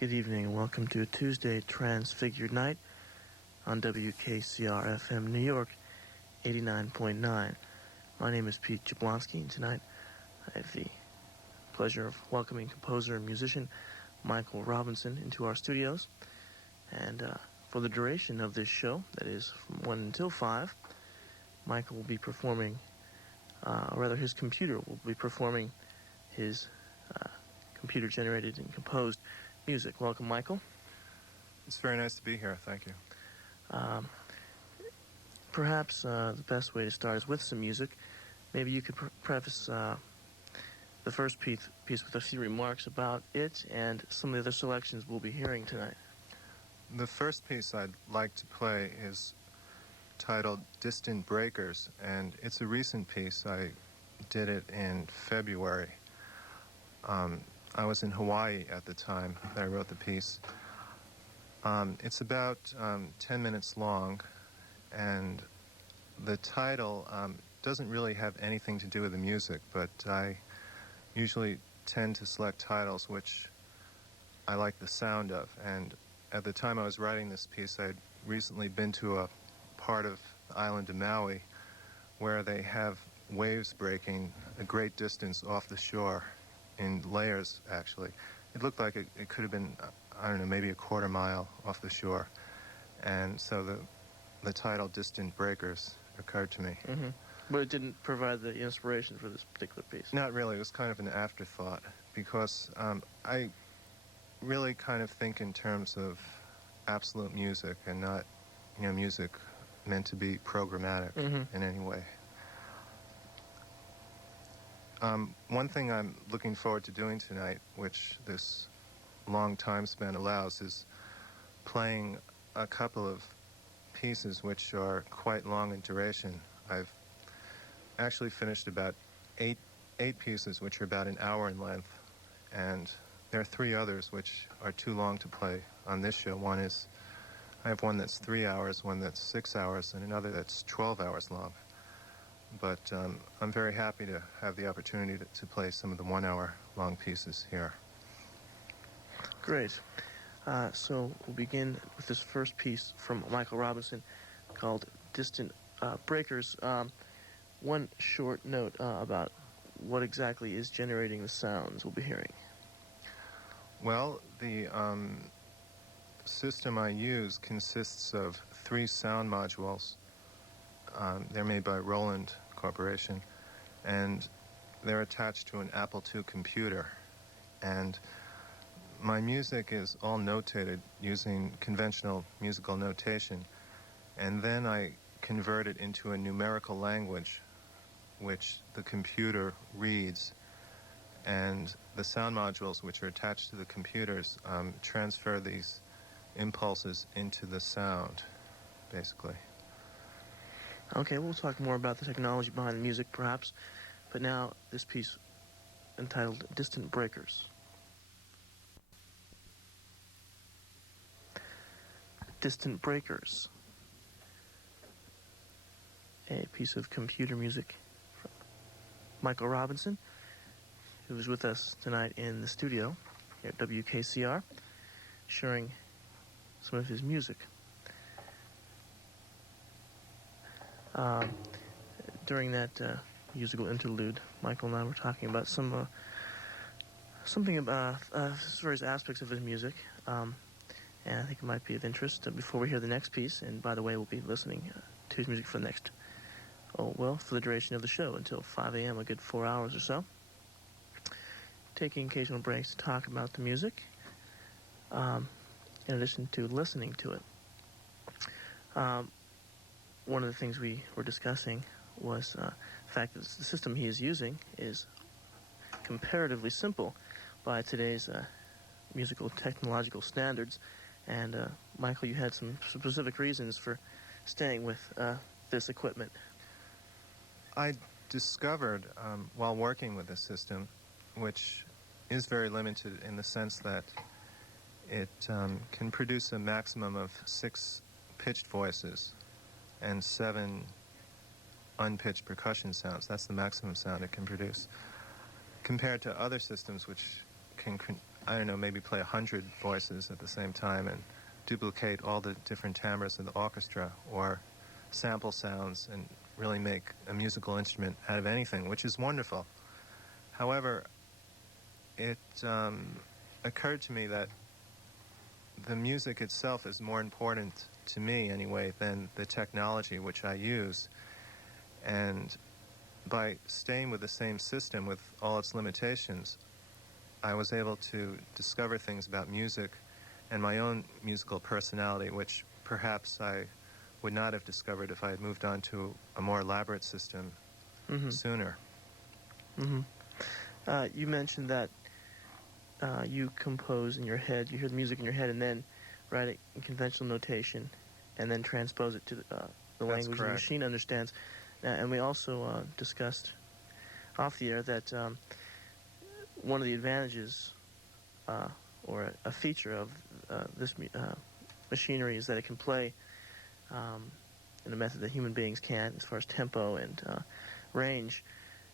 Good evening and welcome to a Tuesday Transfigured night on WKCR FM New York 89.9. My name is Pete Jablonski, and tonight I have the pleasure of welcoming composer and musician Michael Robinson into our studios. And for the duration of this show, that is from 1 until 5, Michael will be performing, his computer will be performing his computer-generated and composed music. Welcome, Michael. It's very nice to be here. Thank you. Perhaps the best way to start is with some music. Maybe you could preface the first piece with a few remarks about it and some of the other selections we'll be hearing tonight. The first piece I'd like to play is titled Distant Breakers, and it's a recent piece. I did it in February. I was in Hawaii at the time that I wrote the piece. It's about 10 minutes long, and the title doesn't really have anything to do with the music, but I usually tend to select titles which I like the sound of. And at the time I was writing this piece, I'd recently been to a part of the island of Maui where they have waves breaking a great distance off the shore, in layers, actually. It looked like it could have been, I don't know, maybe a quarter mile off the shore. And so the title Distant Breakers occurred to me. Mm-hmm. But it didn't provide the inspiration for this particular piece? Not really. It was kind of an afterthought, because I really kind of think in terms of absolute music and not, music meant to be programmatic in any way. One thing I'm looking forward to doing tonight, which this long time span allows, is playing a couple of pieces which are quite long in duration. I've actually finished about eight pieces which are about an hour in length, and there are 3 others which are too long to play on this show. I have one that's 3 hours, one that's 6 hours, and another that's 12 hours long. But I'm very happy to have the opportunity to play some of the 1 hour long pieces here. Great. So we'll begin with this first piece from Michael Robinson called Distant Breakers. One short note about what exactly is generating the sounds we'll be hearing. Well, the system I use consists of 3 sound modules. They're made by Roland Corporation, and they're attached to an Apple II computer. And my music is all notated using conventional musical notation, and then I convert it into a numerical language which the computer reads, and the sound modules which are attached to the computers transfer these impulses into the sound, basically. Okay, we'll talk more about the technology behind the music, perhaps. But now, this piece entitled Distant Breakers. Distant Breakers. A piece of computer music from Michael Robinson, who is with us tonight in the studio here at WKCR, sharing some of his music. During that musical interlude, Michael and I were talking about something about various aspects of his music, and I think it might be of interest before we hear the next piece. And by the way, we'll be listening to his music for for the duration of the show until 5 a.m., a good 4 hours or so. Taking occasional breaks to talk about the music, in addition to listening to it. One of the things we were discussing was the fact that the system he is using is comparatively simple by today's musical technological standards. And Michael, you had some specific reasons for staying with this equipment. I discovered while working with this system, which is very limited in the sense that it can produce a maximum of 6 pitched voices and 7 unpitched percussion sounds. That's the maximum sound it can produce. Compared to other systems which can I don't know, maybe play 100 voices at the same time and duplicate all the different timbres of the orchestra, or sample sounds and really make a musical instrument out of anything, which is wonderful. However, it occurred to me that the music itself is more important to me anyway than the technology which I use. And by staying with the same system with all its limitations, I was able to discover things about music and my own musical personality, which perhaps I would not have discovered if I had moved on to a more elaborate system sooner. You mentioned that you compose in your head, you hear the music in your head, and then write it in conventional notation, and then transpose it to the language the machine understands. And we also discussed off the air that one of the advantages or a feature of this machinery is that it can play in a method that human beings can't, as far as tempo and range.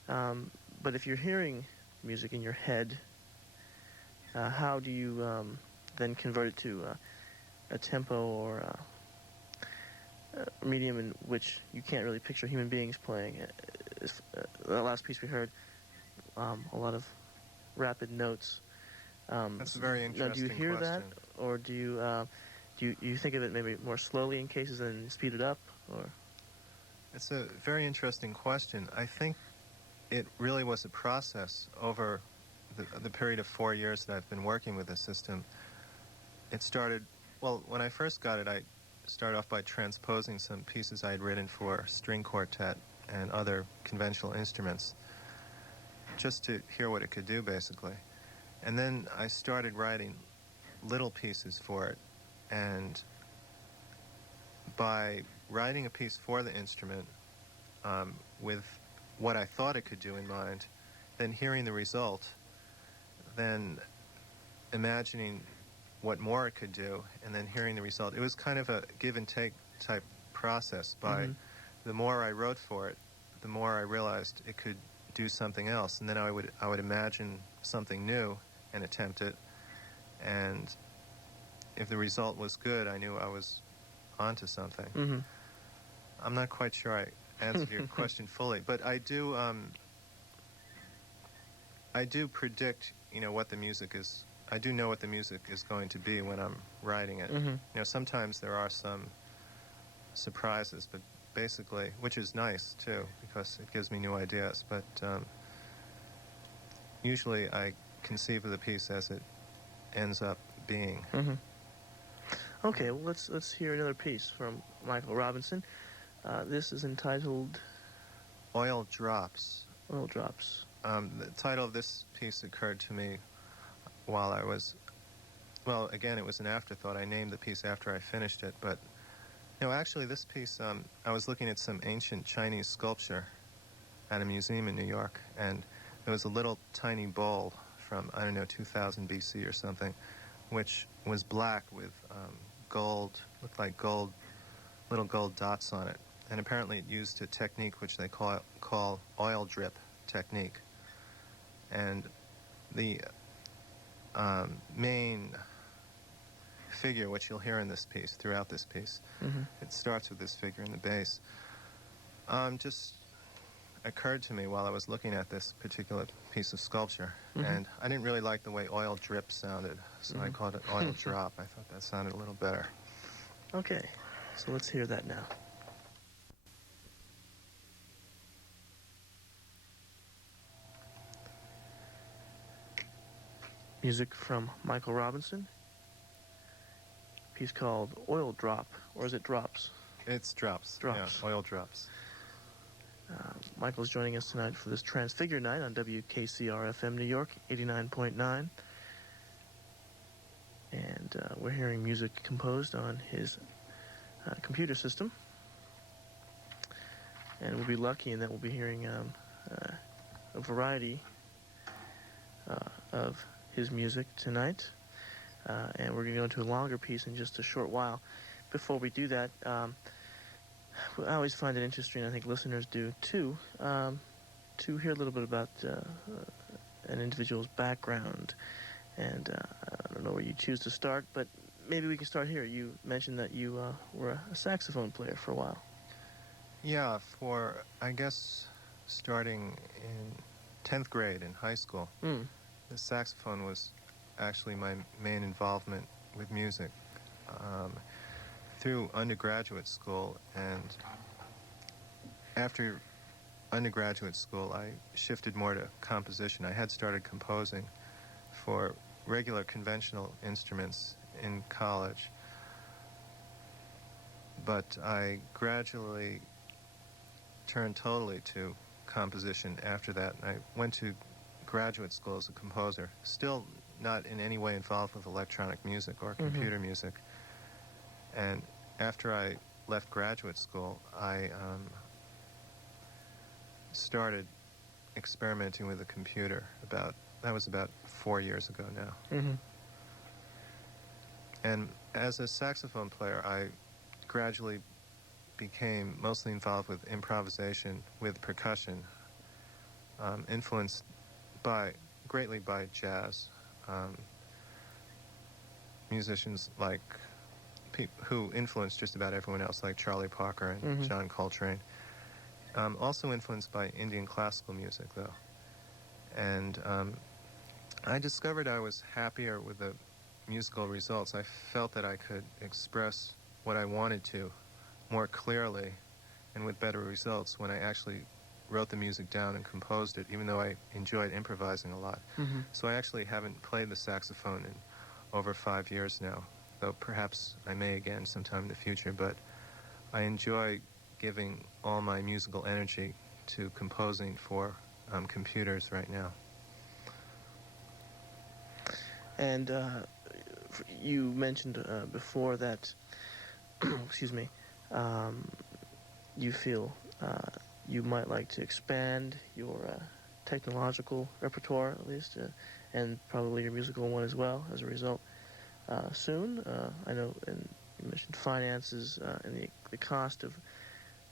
But if you're hearing music in your head, how do you then convert it to a tempo or a medium in which you can't really picture human beings playing? The last piece we heard, a lot of rapid notes. That's a very interesting question. Now, do you hear that, or do you think of it maybe more slowly in cases and speed it up, or? It's a very interesting question. I think it really was a process over the period of 4 years that I've been working with the system. It started, well, when I first got it, I started off by transposing some pieces I had written for string quartet and other conventional instruments, just to hear what it could do, basically. And then I started writing little pieces for it, and by writing a piece for the instrument with what I thought it could do in mind, then hearing the result, then imagining what more it could do, and then hearing the result. It was kind of a give and take type process. By the more I wrote for it, the more I realized it could do something else, and then I would imagine something new and attempt it, and if the result was good, I knew I was onto something. I'm not quite sure I answered your question fully, but I do predict, what the music is. I do know what the music is going to be when I'm writing it. Sometimes there are some surprises, but basically, which is nice too, because it gives me new ideas. But usually, I conceive of the piece as it ends up being. Okay, well, let's hear another piece from Michael Robinson. This is entitled Oil Drops. Oil Drops. The title of this piece occurred to me while I was, well, again, it was an afterthought. I named the piece after I finished it, but, actually this piece, I was looking at some ancient Chinese sculpture at a museum in New York, and there was a little tiny bowl from, 2000 BC or something, which was black with gold, looked like gold, little gold dots on it. And apparently it used a technique which they call oil drip technique. And the main figure, which you'll hear in this piece, throughout this piece, it starts with this figure in the bass, just occurred to me while I was looking at this particular piece of sculpture. And I didn't really like the way oil drip sounded, so I called it oil drop. I thought that sounded a little better. Okay, so let's hear that now. Music from Michael Robinson. A piece called Oil Drop, or is it Drops? It's Drops. Drops. Yeah, Oil Drops. Michael's joining us tonight for this Transfigured night on WKCR FM New York, 89.9. And we're hearing music composed on his computer system. And we'll be lucky in that we'll be hearing a variety of his music tonight. And we're going to go into a longer piece in just a short while. Before we do that, I always find it interesting, I think listeners do too, to hear a little bit about an individual's background And I don't know where you choose to start, but maybe we can start here. You mentioned that you were a saxophone player for a while. Yeah, for, I guess, starting in 10th grade in high school, the saxophone was actually my main involvement with music. Through undergraduate school, and after undergraduate school, I shifted more to composition. I had started composing for regular conventional instruments in college, but I gradually turned totally to composition after that. I went to graduate school as a composer, still not in any way involved with electronic music or computer music. And after I left graduate school, I started experimenting with a computer. That was about 4 years ago now. And as a saxophone player, I gradually became mostly involved with improvisation, with percussion, influenced greatly by jazz. Musicians who influenced just about everyone else, like Charlie Parker and John Coltrane. Also influenced by Indian classical music, though. And I discovered I was happier with the musical results. I felt that I could express what I wanted to more clearly and with better results when I actually wrote the music down and composed it, even though I enjoyed improvising a lot. So I actually haven't played the saxophone in over 5 years now, though perhaps I may again sometime in the future, but I enjoy giving all my musical energy to composing for computers right now. And you mentioned before that, excuse me, you feel you might like to expand your technological repertoire, at least, and probably your musical one as well, as a result, soon. I know, and you mentioned finances and the cost of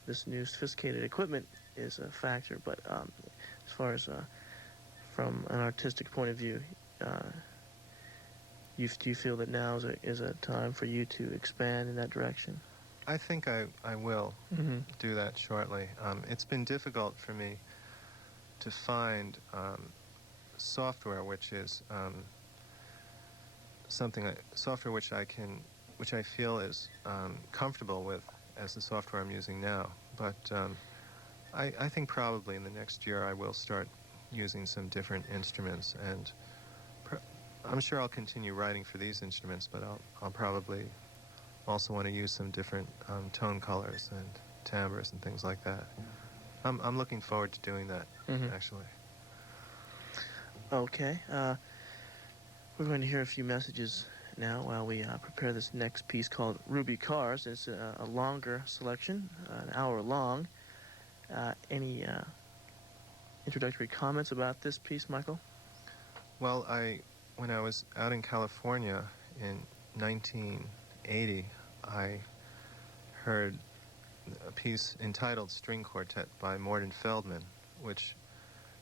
this new sophisticated equipment is a factor, but as far as from an artistic point of view, do you feel that now is a time for you to expand in that direction? I think I will do that shortly. It's been difficult for me to find software which is software which I feel is comfortable with as the software I'm using now. But I think probably in the next year I will start using some different instruments, and I'm sure I'll continue writing for these instruments, but I'll probably also want to use some different tone colors and timbres and things like that. I'm looking forward to doing that, actually. Okay. We're going to hear a few messages now while we prepare this next piece called Ruby Cars. It's a longer selection, an hour long. Any introductory comments about this piece, Michael? Well, when I was out in California in 1980, I heard a piece entitled String Quartet by Morton Feldman, which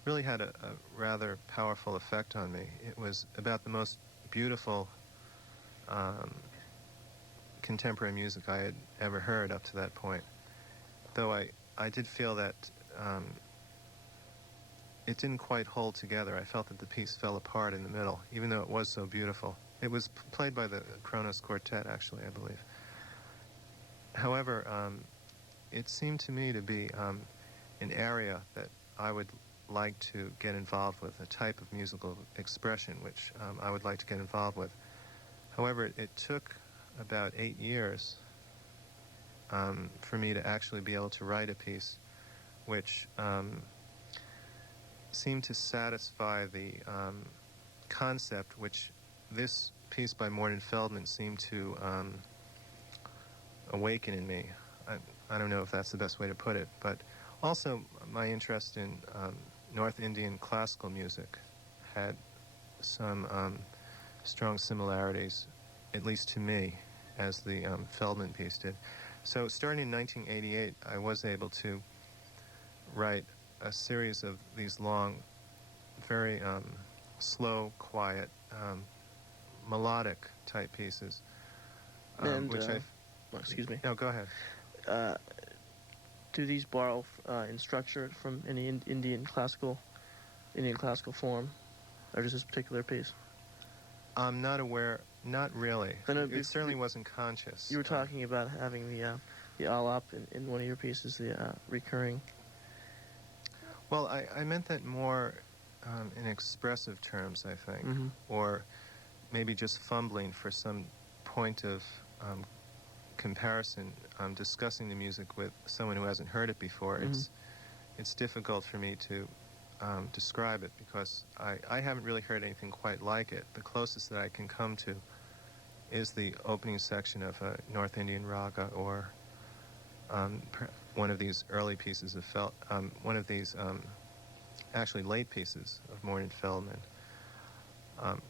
really had a rather powerful effect on me. It was about the most beautiful contemporary music I had ever heard up to that point. Though I did feel that it didn't quite hold together. I felt that the piece fell apart in the middle, even though it was so beautiful. It was played by the Kronos Quartet, actually, I believe. However, it seemed to me to be an area that I would like to get involved with, a type of musical expression which I would like to get involved with. However, it took about 8 years for me to actually be able to write a piece which seemed to satisfy the concept which this piece by Morton Feldman seemed to awaken in me. I don't know if that's the best way to put it, but also my interest in North Indian classical music had some strong similarities, at least to me, as the Feldman piece did. So starting in 1988, I was able to write a series of these long, very slow, quiet melodic type pieces, And, which I've... excuse me. No, go ahead. Do these borrow in structure from any Indian classical form, or just this particular piece? I'm not aware. Not really. I know It certainly wasn't conscious. You were talking about having the alap in one of your pieces, the recurring. Well, I meant that more in expressive terms, I think, Mm-hmm. or maybe just fumbling for some point of comparison. Discussing the music with someone who hasn't heard it before, Mm-hmm. it's difficult for me to describe it because I haven't really heard anything quite like it. The closest that I can come to is the opening section of a North Indian raga, or one of these early pieces of one of these actually late pieces of Morton Feldman,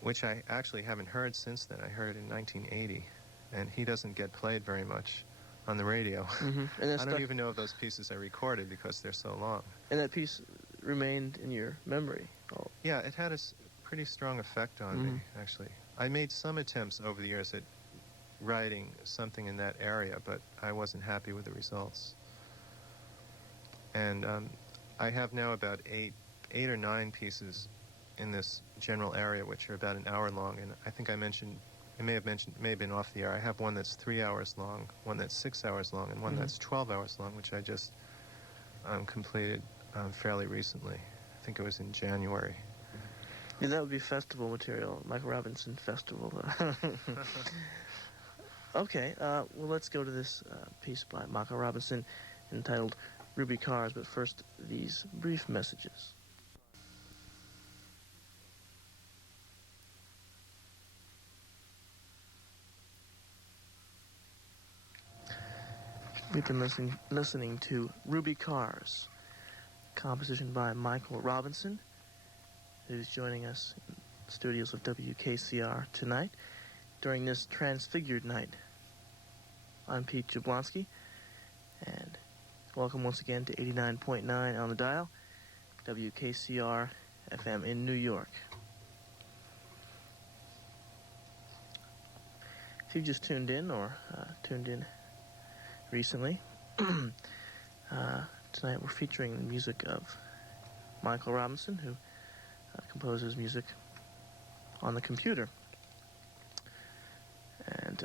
which I actually haven't heard since then. I heard it in 1980, and he doesn't get played very much on the radio. Mm-hmm. And I don't even know if those pieces are recorded because they're so long. And that piece remained in your memory? Oh. Yeah, it had a pretty strong effect on me, actually. I made some attempts over the years at writing something in that area, but I wasn't happy with the results. And I have now about eight or nine pieces in this general area, which are about an hour long. And I think I may have been off the air. I have one that's 3 hours long, one that's 6 hours long, and one that's 12 hours long, which I just completed fairly recently. I think it was in January. Yeah, that would be festival material, Michael Robinson Festival. Okay, well, let's go to this piece by Michael Robinson entitled Ruby Cars, but first, these brief messages. We've been listening to Ruby Cars, composition by Michael Robinson, who's joining us in the studios of WKCR tonight during this Transfigured night. I'm Pete Jablonski, and welcome once again to 89.9 on the dial, WKCR FM in New York. If you've just tuned in or tuned in recently, tonight we're featuring the music of Michael Robinson, who composes music on the computer. And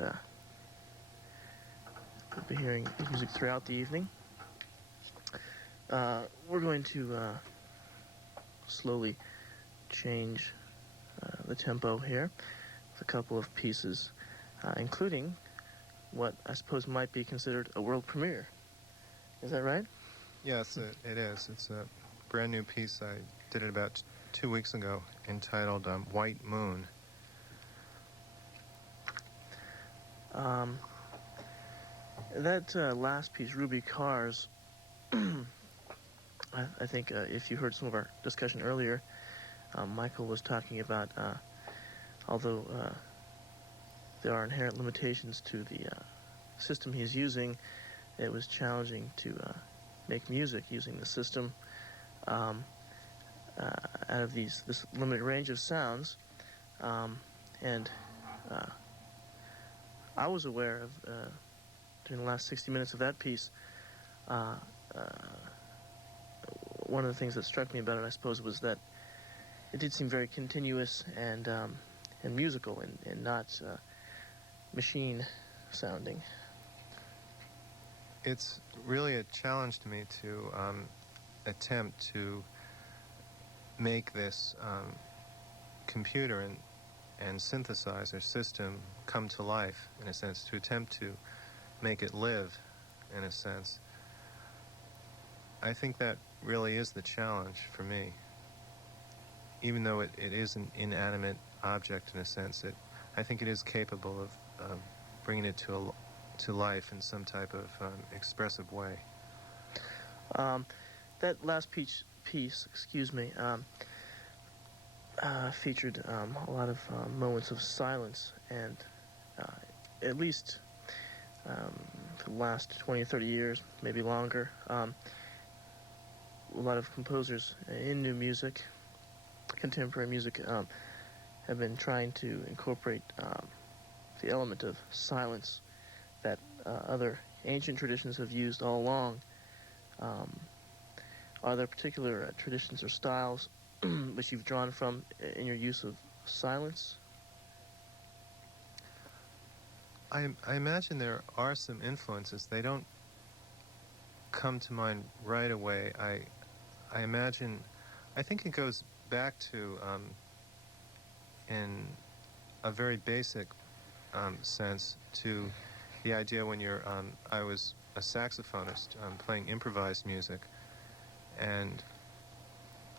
we'll be hearing his music throughout the evening. We're going to slowly change the tempo here with a couple of pieces, including what I suppose might be considered a world premiere. Is that right? Yes, it is. It's a brand new piece. I did it about 2 weeks ago, entitled White Moon. That last piece, Ruby Cars, I think if you heard some of our discussion earlier, Michael was talking about, although there are inherent limitations to the system he's using, it was challenging to make music using the system out of this limited range of sounds. And I was aware of, during the last 60 minutes of that piece, one of the things that struck me about it, I suppose, was that it did seem very continuous and musical and not machine sounding. It's really a challenge to me to attempt to make this computer and synthesizer system come to life, in a sense, to attempt to make it live, in a sense. I think that really is the challenge for me. Even though it is an inanimate object, in a sense, I think it is capable of bringing it to life in some type of expressive way. That last piece, featured a lot of moments of silence, and at least for the last 20 or 30 years, maybe longer, a lot of composers in new music, contemporary music, have been trying to incorporate the element of silence that other ancient traditions have used all along. Are there particular traditions or styles which you've drawn from in your use of silence? I imagine there are some influences. They don't come to mind right away. I imagine, I think it goes back to, in a very basic sense, to the idea when I was a saxophonist playing improvised music, and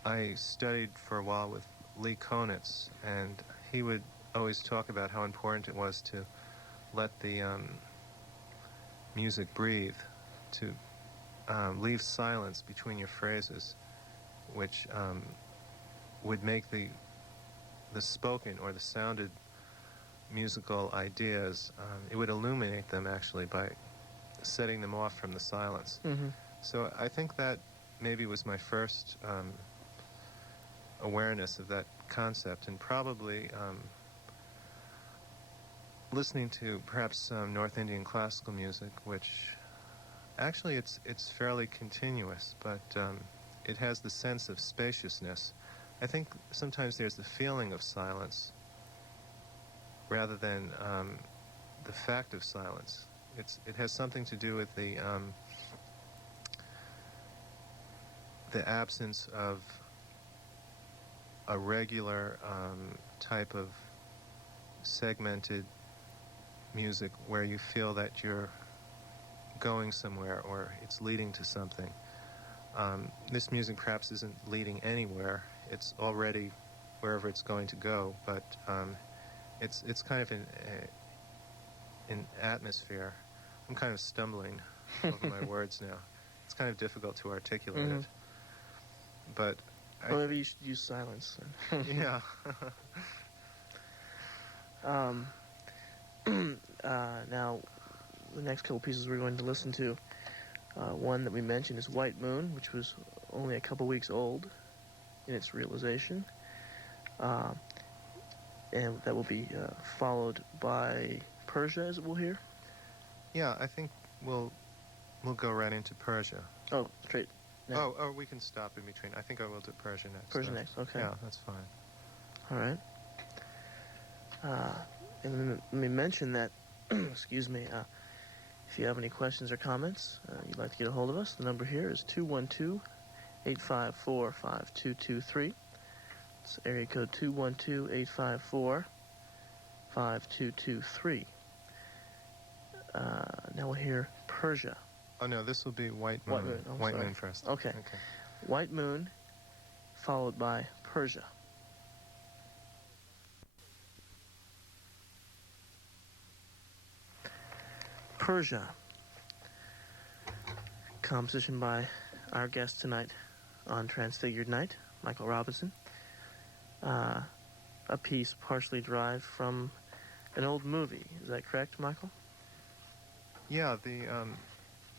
I studied for a while with Lee Konitz, and he would always talk about how important it was to let the music breathe, to leave silence between your phrases, which would make the spoken or the sounded musical ideas, it would illuminate them actually by setting them off from the silence. Mm-hmm. So I think that maybe was my first awareness of that concept, and probably listening to perhaps North Indian classical music, which actually it's fairly continuous, but it has the sense of spaciousness. I think sometimes there's the feeling of silence rather than the fact of silence. It has something to do with the absence of a regular type of segmented music where you feel that you're going somewhere or it's leading to something. This music perhaps isn't leading anywhere. It's already wherever it's going to go, but it's kind of an atmosphere. I'm kind of stumbling over my words now. It's kind of difficult to articulate it. But well, maybe you should use silence. Yeah. Now, the next couple pieces we're going to listen to, one that we mentioned is White Moon, which was only a couple weeks old in its realization. And that will be followed by Persia, as we'll hear. Yeah, I think we'll go right into Persia. Oh, straight. Now. Oh, we can stop in between. I think I will do Persia next. Persia next, okay. Yeah, that's fine. All right. And let me mention that, excuse me, if you have any questions or comments, you'd like to get a hold of us, the number here is 212-854-5223. It's area code 212-854-5223. Now we'll hear Persia. Oh, no, this will be White Moon. White Moon, oh, White sorry. Moon first. Okay. White Moon, followed by Persia. Persia, composition by our guest tonight on Transfigured Night, Michael Robinson. A piece partially derived from an old movie. Is that correct, Michael? Yeah, the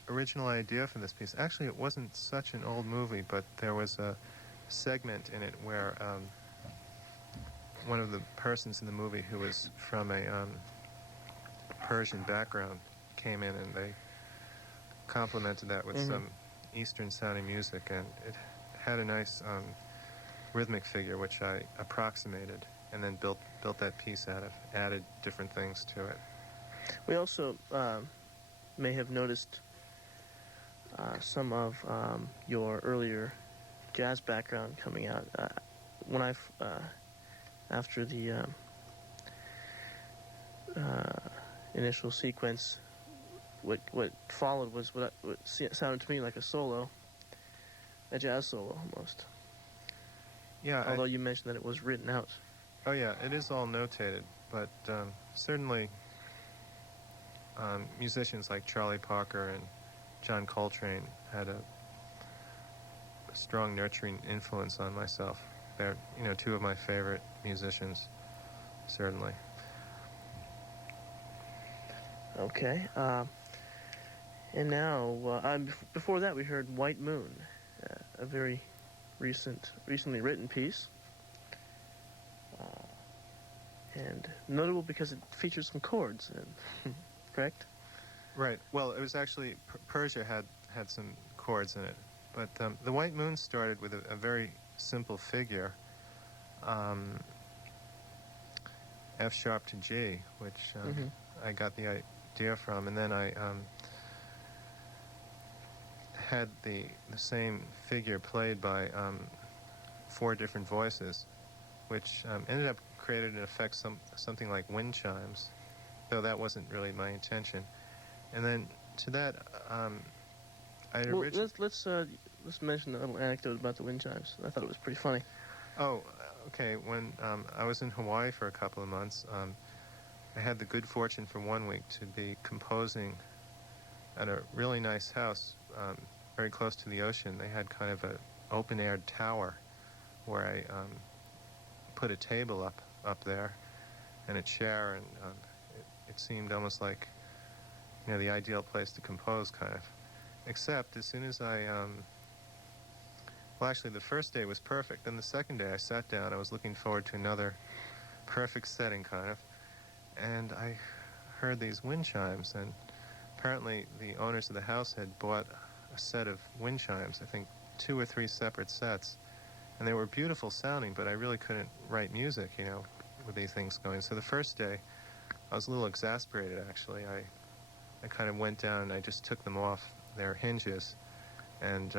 original idea for this piece, actually it wasn't such an old movie, but there was a segment in it where one of the persons in the movie who was from a Persian background came in and they complemented that with some Eastern sounding music, and it had a nice rhythmic figure which I approximated and then built that piece out of, added different things to it. We also may have noticed some of your earlier jazz background coming out. When after the initial sequence, what followed was what sounded to me like a solo, a jazz solo almost. Yeah. Although you mentioned that it was written out. Oh yeah, it is all notated, but certainly musicians like Charlie Parker and John Coltrane had a strong nurturing influence on myself. They're, two of my favorite musicians, certainly. Okay. And now, before that, we heard White Moon, a very recently written piece. and notable because it features some chords, correct? Right. Well, it was actually Persia had some chords in it, but the White Moon started with a very simple figure, F sharp to G, which I got the idea from, and then I had the same figure played by 4 different voices, which ended up created in effect something like wind chimes, though that wasn't really my intention. And then to that, let's mention a little anecdote about the wind chimes. I thought it was pretty funny. Oh, okay. When I was in Hawaii for a couple of months, I had the good fortune for 1 week to be composing at a really nice house very close to the ocean. They had kind of an open-air tower where I put a table up there and a chair, and it seemed almost like, you know, the ideal place to compose, kind of. Except as soon as well, actually, the first day was perfect. Then the second day I sat down, I was looking forward to another perfect setting, kind of, and I heard these wind chimes, and apparently the owners of the house had bought a set of wind chimes, I think 2 or 3 separate sets, and they were beautiful sounding, but I really couldn't write music, you know, with these things going. So the first day, I was a little exasperated, actually. I kind of went down and I just took them off their hinges and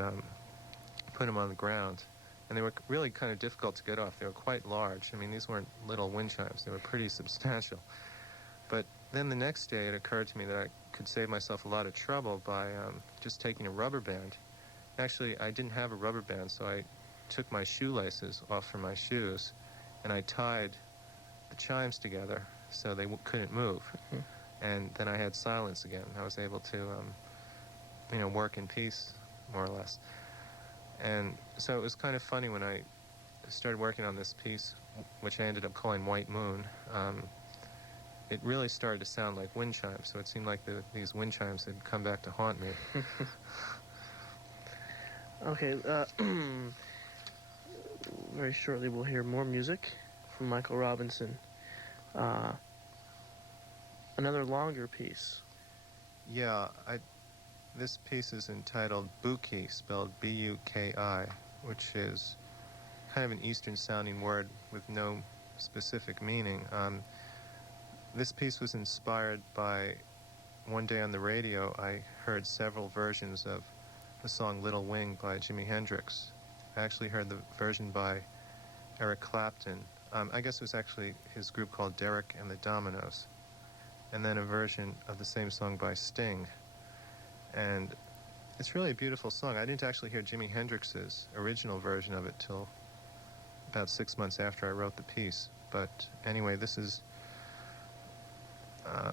put them on the ground. And they were really kind of difficult to get off. They were quite large. I mean, these weren't little wind chimes. They were pretty substantial. But then the next day it occurred to me that I could save myself a lot of trouble by just taking a rubber band. Actually, I didn't have a rubber band, so I took my shoelaces off from my shoes and I tied the chimes together so they couldn't move. Mm-hmm. And then I had silence again. I was able to, you know, work in peace, more or less. And so it was kind of funny when I started working on this piece, which I ended up calling White Moon. It really started to sound like wind chimes, so it seemed like these wind chimes had come back to haunt me. Okay, very shortly we'll hear more music from Michael Robinson. Another longer piece. Yeah, this piece is entitled Buki, spelled B-U-K-I, which is kind of an Eastern-sounding word with no specific meaning. This piece was inspired by, one day on the radio, I heard several versions of the song Little Wing by Jimi Hendrix. I actually heard the version by Eric Clapton. I guess it was actually his group called Derek and the Dominoes. And then a version of the same song by Sting. And it's really a beautiful song. I didn't actually hear Jimi Hendrix's original version of it till about 6 months after I wrote the piece. But anyway, this is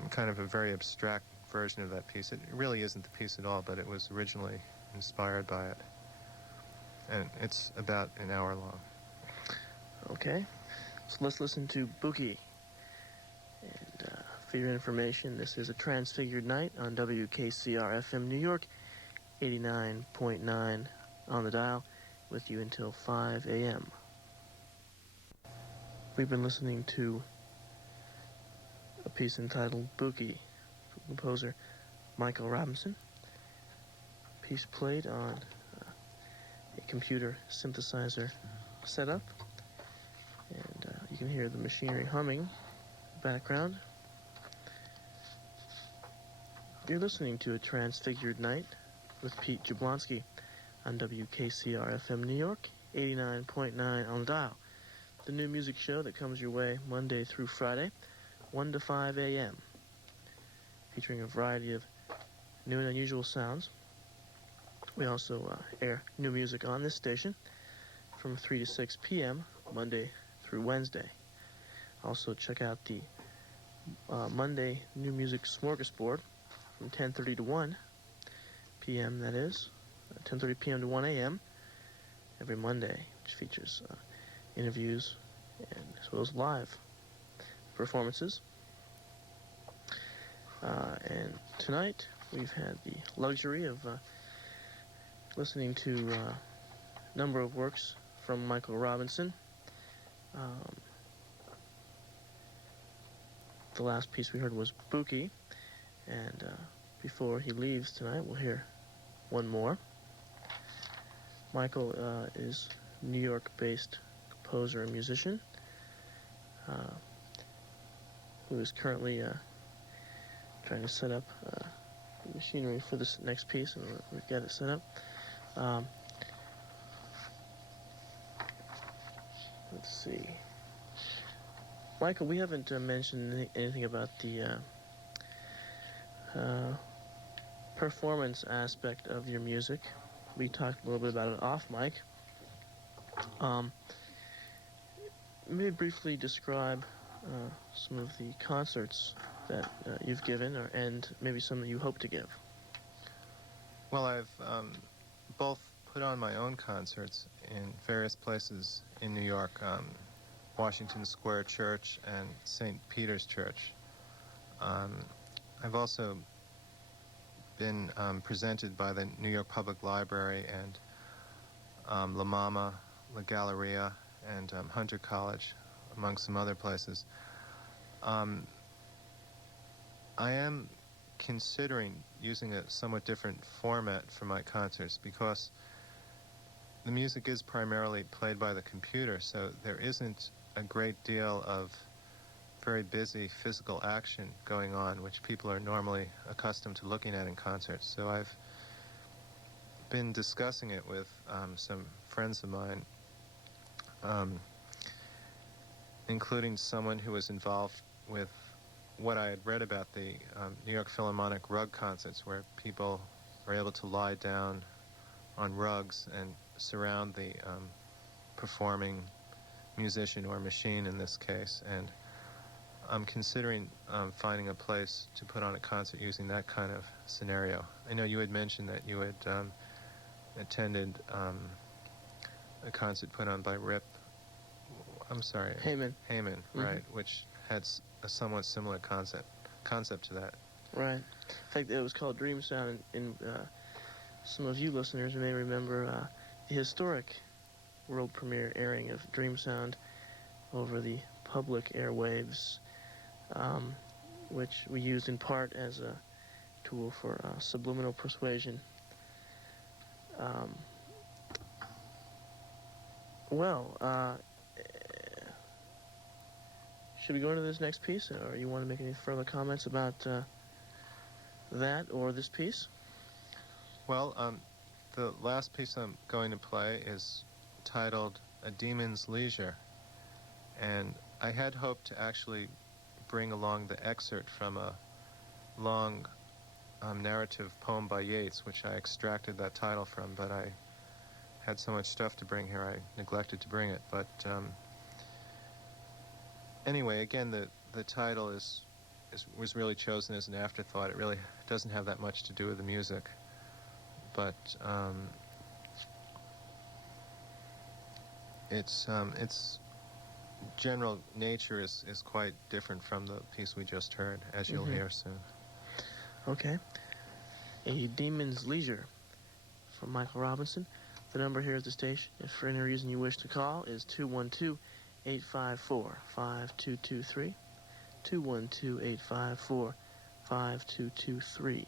kind of a very abstract version of that piece. It really isn't the piece at all, but it was originally inspired by it. And it's about an hour long. Okay, so let's listen to Buki. And for your information, this is a Transfigured Night on WKCR FM New York, 89.9 on the dial, with you until 5 a.m. We've been listening to a piece entitled Buki, from composer Michael Robinson. A piece played on a computer synthesizer setup, and you can hear the machinery humming in the background. You're listening to a Transfigured Night with Pete Jablonski on WKCR FM New York, 89.9 on the dial. The new music show that comes your way Monday through Friday, 1 to 5 a.m., featuring a variety of new and unusual sounds. We also air new music on this station from 3 to 6 p.m., Monday through Wednesday. Also, check out the Monday New Music Smorgasbord from 10:30 to 1 p.m., that is, 10:30 p.m. to 1 a.m. every Monday, which features interviews and as well as live performances. And tonight we've had the luxury of listening to a number of works from Michael Robinson. The last piece we heard was Buki, and before he leaves tonight, we'll hear one more. Michael is New York-based composer and musician who is currently trying to set up machinery for this next piece, and we've got it set up. Let's see. Michael, we haven't mentioned anything about the performance aspect of your music. We talked a little bit about it off mic. Maybe briefly describe some of the concerts that you've given, and maybe some that you hope to give. Well, I've both put on my own concerts in various places in New York, Washington Square Church and St. Peter's Church. I've also been presented by the New York Public Library and La Mama, La Galleria, and Hunter College, among some other places. I am considering using a somewhat different format for my concerts because the music is primarily played by the computer, so there isn't a great deal of very busy physical action going on, which people are normally accustomed to looking at in concerts. So I've been discussing it with some friends of mine, including someone who was involved with what I had read about the New York Philharmonic rug concerts, where people are able to lie down on rugs and surround the performing musician or machine in this case. And I'm considering finding a place to put on a concert using that kind of scenario. I know you had mentioned that you had attended a concert put on by Heyman, Mm-hmm. right, which had a somewhat similar concept to that. Right. In fact, it was called Dream Sound, and some of you listeners may remember the historic world premiere airing of Dream Sound over the public airwaves, which we used in part as a tool for subliminal persuasion. Should we go into this next piece, or you want to make any further comments about that or this piece? Well, the last piece I'm going to play is titled A Demon's Leisure, and I had hoped to actually bring along the excerpt from a long narrative poem by Yeats, which I extracted that title from, but I had so much stuff to bring here I neglected to bring it. But anyway, again, the title was really chosen as an afterthought. It really doesn't have that much to do with the music, but its general nature is quite different from the piece we just heard, as you'll hear soon. Okay. A Demon's Leisure from Michael Robinson. The number here at the station, if for any reason you wish to call, is 212-854-5223. 212-854-5223.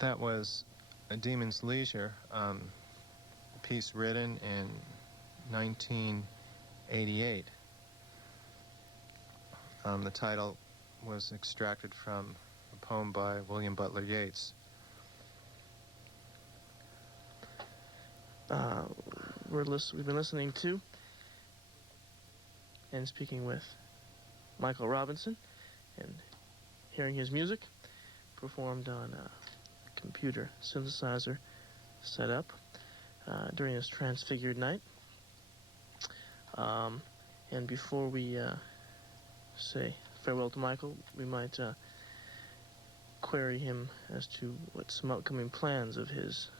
That was A Demon's Leisure, a piece written in 1988. The title was extracted from a poem by William Butler Yeats. We've been listening to and speaking with Michael Robinson and hearing his music performed on a computer synthesizer set up during his Transfigured night. And before we say farewell to Michael, we might query him as to what some upcoming plans of his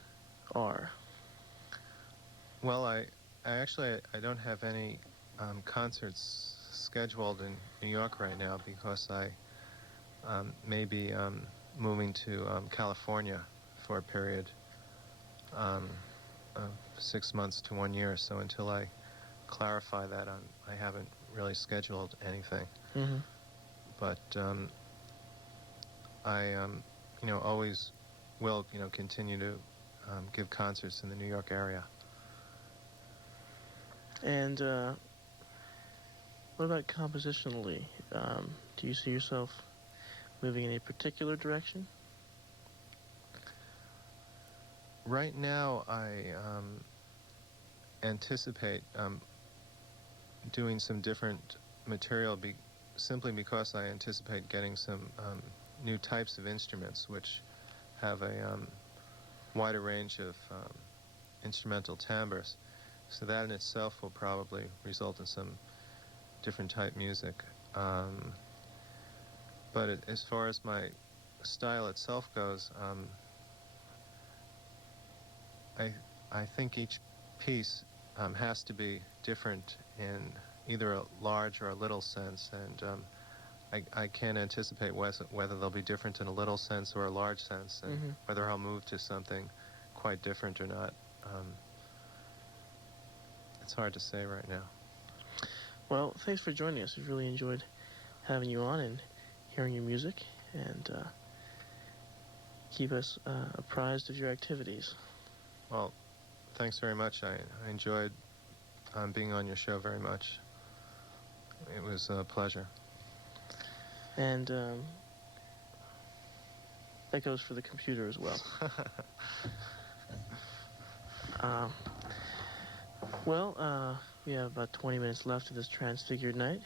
are. Well, I don't have any concerts scheduled in New York right now because I may be moving to California for a period of 6 months to 1 year. So until I clarify that, I haven't really scheduled anything. Mm-hmm. But I, always will, continue to give concerts in the New York area. And what about compositionally? Do you see yourself moving in a particular direction? Right now, I anticipate doing some different material simply because I anticipate getting some new types of instruments which have a wider range of instrumental timbres. So that in itself will probably result in some different type music. But as far as my style itself goes, I think each piece has to be different in either a large or a little sense, and I can't anticipate whether they'll be different in a little sense or a large sense, and Mm-hmm. whether I'll move to something quite different or not. It's hard to say right now. Well, thanks for joining us. We've really enjoyed having you on and hearing your music, and keep us apprised of your activities. Well, thanks very much. I enjoyed being on your show very much. It was a pleasure. And that goes for the computer as well. We have about 20 minutes left of this Transfigured night,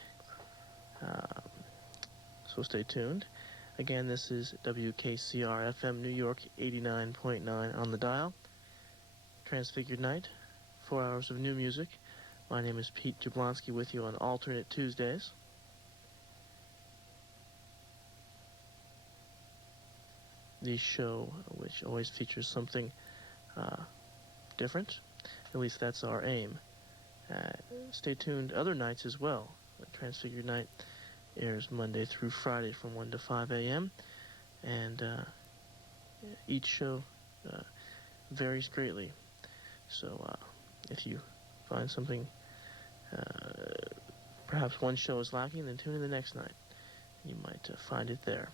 so stay tuned. Again, this is WKCR FM New York 89.9 on the dial. Transfigured night, 4 hours of new music. My name is Pete Jablonski with you on alternate Tuesdays. The show, which always features something different. At least that's our aim. Stay tuned other nights as well. Transfigured Night airs Monday through Friday from 1 to 5 a.m. And each show varies greatly. So if you find something, perhaps one show is lacking, then tune in the next night. You might find it there.